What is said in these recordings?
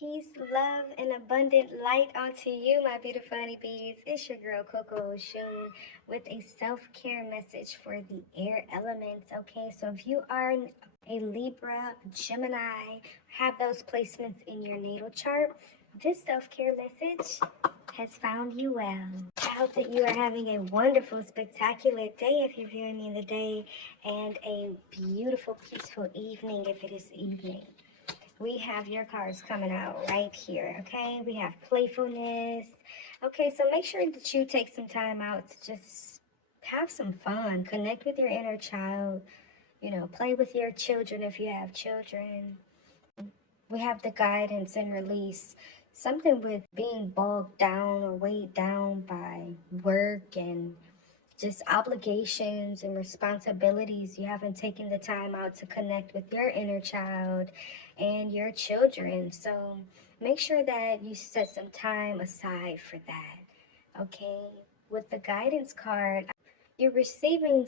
Peace, love, and abundant light onto you, my beautiful honeybees. It's your girl Coco Shun with a self-care message for the air elements. Okay, so if you are a Libra, Gemini, have those placements in your natal chart, this self-care message has found you well. I hope that you are having a wonderful, spectacular day if you're viewing me in the day, and a beautiful, peaceful evening if it is evening. We have your cards coming out right here, okay? We have playfulness. Okay, so make sure that you take some time out to just have some fun. Connect with your inner child. Play with your children if you have children. We have the guidance and release. Something with being bogged down or weighed down by work and just obligations and responsibilities. You haven't taken the time out to connect with your inner child and your children. So make sure that you set some time aside for that. Okay? With the guidance card, you're receiving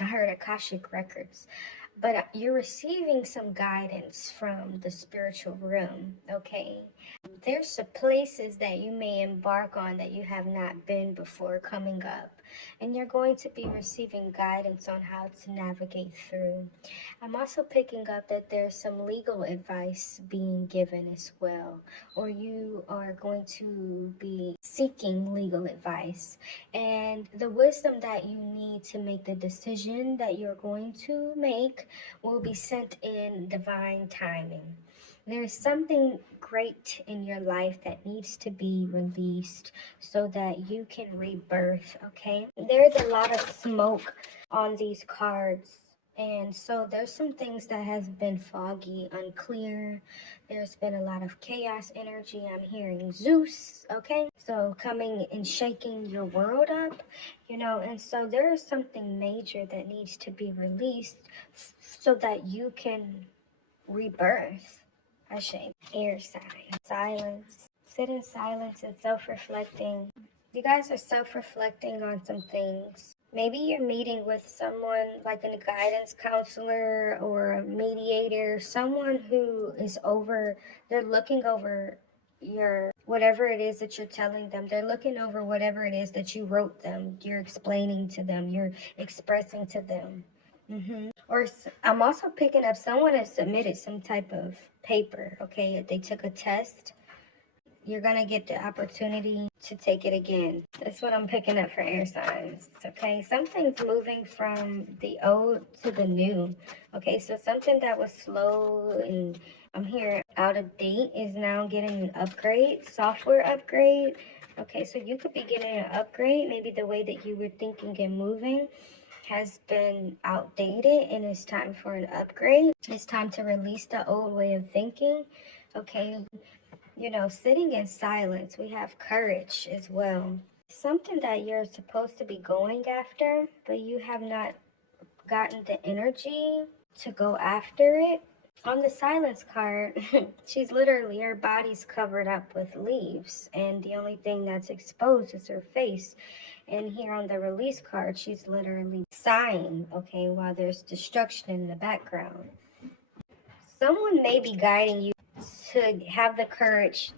I heard Akashic Records, but you're receiving some guidance from the spiritual realm. Okay? There's some places that you may embark on that you have not been before coming up, and you're going to be receiving guidance on how to navigate through. I'm also picking up that there's some legal advice being given as well, or you are going to be seeking legal advice, and the wisdom that you need to make the decision that you're going to make will be sent in divine timing. There's something great in your life that needs to be released so that you can rebirth, okay? There's a lot of smoke on these cards. And so there's some things that has been foggy, unclear. There's been a lot of chaos energy. I'm hearing Zeus, okay? So coming and shaking your world up, and so there is something major that needs to be released so that you can rebirth. Ashe. Air sign. Silence. Sit in silence and self-reflecting. You guys are self-reflecting on some things. Maybe you're meeting with someone like a guidance counselor or a mediator, someone who is they're looking over whatever it is that you're telling them. They're looking over whatever it is that you wrote them. You're explaining to them. You're expressing to them. Or I'm also picking up someone has submitted some type of paper, okay? They took a test. You're going to get the opportunity to take it again. That's what I'm picking up for air signs, okay? Something's moving from the old to the new, okay? So something that was slow and I'm here out of date is now getting an upgrade, software upgrade. Okay, so you could be getting an upgrade. Maybe the way that you were thinking and moving has been outdated and it's time for an upgrade. It's time to release the old way of thinking. Okay, sitting in silence, we have courage as well. Something that you're supposed to be going after, but you have not gotten the energy to go after it. On the silence card, her body's covered up with leaves, and the only thing that's exposed is her face. And here on the release card, she's literally sighing, okay, while there's destruction in the background. Someone may be guiding you to have the courage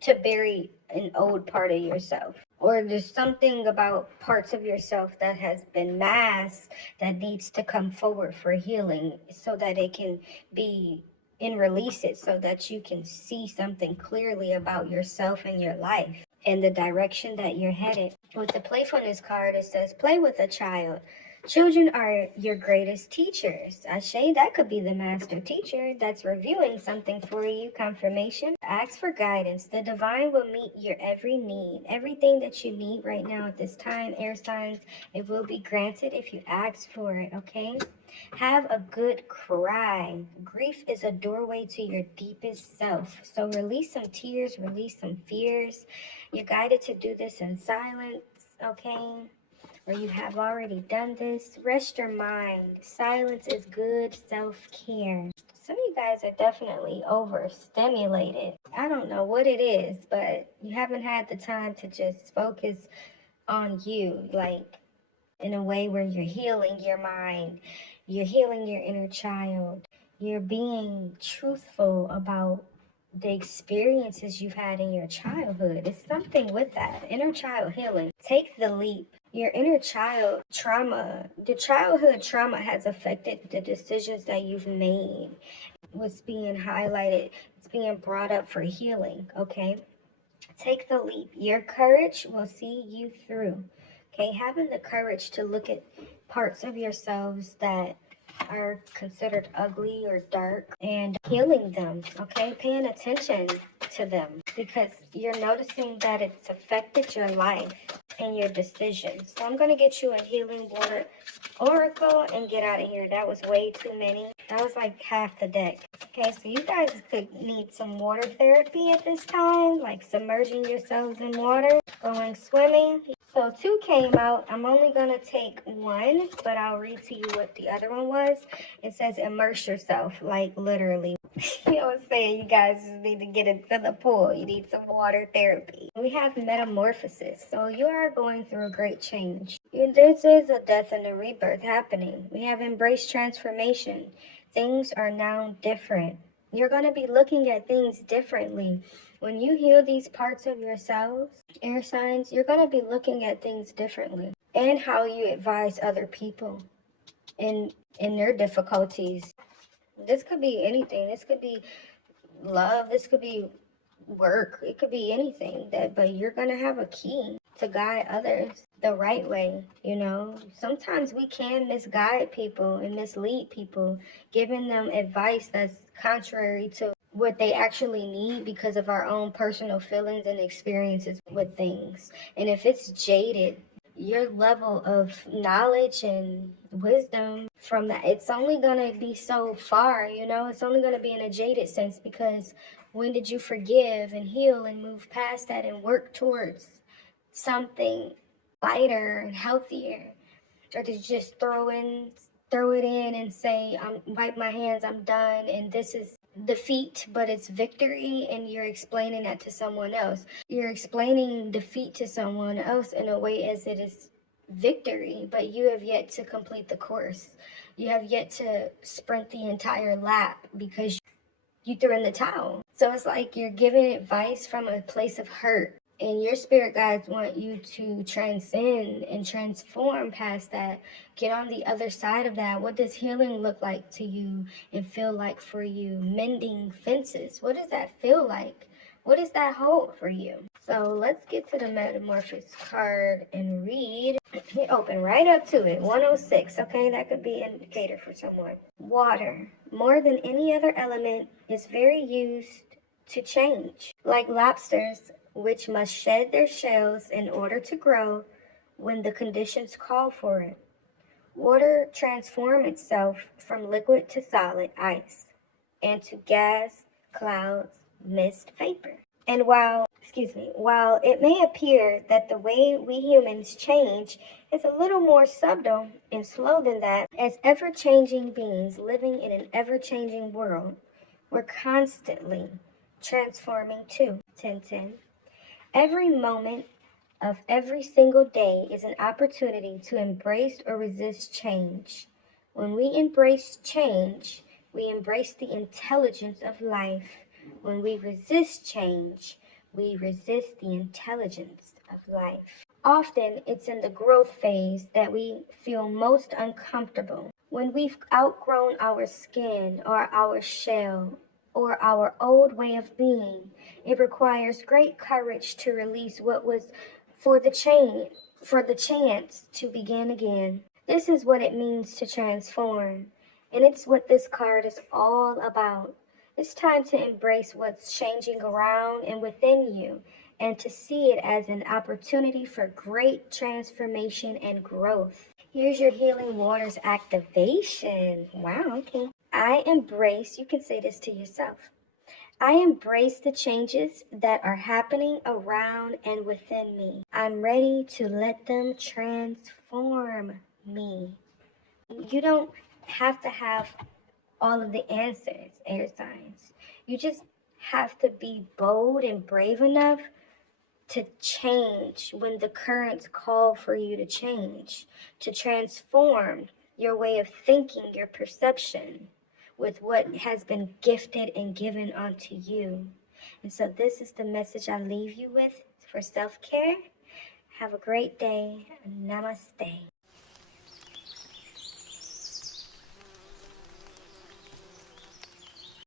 to bury an old part of yourself. Or there's something about parts of yourself that has been masked that needs to come forward for healing so that it can be and release it so that you can see something clearly about yourself and your life and the direction that you're headed. With the playfulness card, it says, play with a child. Children are your greatest teachers. Ashe, that could be the master teacher that's reviewing something for you. Confirmation. Ask for guidance. The divine will meet your every need. Everything that you need right now at this time, air signs, it will be granted if you ask for it, okay? Have a good cry. Grief is a doorway to your deepest self. So release some tears, release some fears. You're guided to do this in silence, okay? Or you have already done this. Rest your mind. Silence is good self-care. Some of you guys are definitely overstimulated. I don't know what it is, but you haven't had the time to just focus on you, like in a way where you're healing your mind, you're healing your inner child, you're being truthful about the experiences you've had in your childhood. It's something with that. Inner child healing. Take the leap. Your inner child trauma, the childhood trauma has affected the decisions that you've made. What's being highlighted, it's being brought up for healing, okay? Take the leap. Your courage will see you through. Okay, having the courage to look at parts of yourselves that are considered ugly or dark and healing them, okay? Paying attention to them because you're noticing that it's affected your life and your decisions. So I'm going to get you a healing water oracle and get out of here. That was way too many. That was like half the deck. Okay, so you guys could need some water therapy at this time, like submerging yourselves in water, going swimming. So 2 came out. I'm only going to take 1, but I'll read to you what the other one was. It says immerse yourself, like literally. You know what I'm saying? You guys just need to get into the pool. You need some water therapy. We have metamorphosis. So you are going through a great change. This is a death and a rebirth happening. We have embraced transformation. Things are now different. You're going to be looking at things differently. When you heal these parts of yourselves, air signs, you're going to be looking at things differently. And how you advise other people in their difficulties. This could be anything. This could be love. This could be work. It could be anything. But you're going to have a key to guide others the right way. You know, sometimes we can misguide people and mislead people, giving them advice that's contrary to what they actually need because of our own personal feelings and experiences with things. And if it's jaded, your level of knowledge and wisdom from that, it's only going to be so far, you know, it's only going to be in a jaded sense because when did you forgive and heal and move past that and work towards something lighter and healthier? Or did you just throw it in and say, I'm wipe my hands, I'm done, and this is defeat, but it's victory, and you're explaining that to someone else. You're explaining defeat to someone else in a way as it is victory, but you have yet to complete the course. You have yet to sprint the entire lap because you threw in the towel. So it's like you're giving advice from a place of hurt. And your spirit guides want you to transcend and transform past that. Get on the other side of that. What does healing look like to you and feel like for you? Mending fences. What does that feel like? What does that hold for you? So let's get to the Metamorphosis card and read. Open right up to it. 106. Okay, that could be an indicator for someone. Water, more than any other element, is very used to change. Like lobsters, which must shed their shells in order to grow when the conditions call for it. Water transforms itself from liquid to solid ice and to gas, clouds, mist, vapor. And while it may appear that the way we humans change is a little more subtle and slow than that, as ever-changing beings living in an ever-changing world, we're constantly transforming too. 10:10. Every moment of every single day is an opportunity to embrace or resist change. When we embrace change, we embrace the intelligence of life. When we resist change, we resist the intelligence of life. Often, it's in the growth phase that we feel most uncomfortable. When we've outgrown our skin or our shell or our old way of being, it requires great courage to release what was for the chance to begin again. This is what it means to transform, and it's what this card is all about. It's time to embrace what's changing around and within you and to see it as an opportunity for great transformation and growth. Here's your Healing Waters activation. Wow, okay. I embrace, you can say this to yourself. I embrace the changes that are happening around and within me. I'm ready to let them transform me. You don't have to have all of the answers, air signs. You just have to be bold and brave enough to change when the currents call for you to change, to transform your way of thinking, your perception with what has been gifted and given unto you. And so this is the message I leave you with for self-care. Have a great day. Namaste.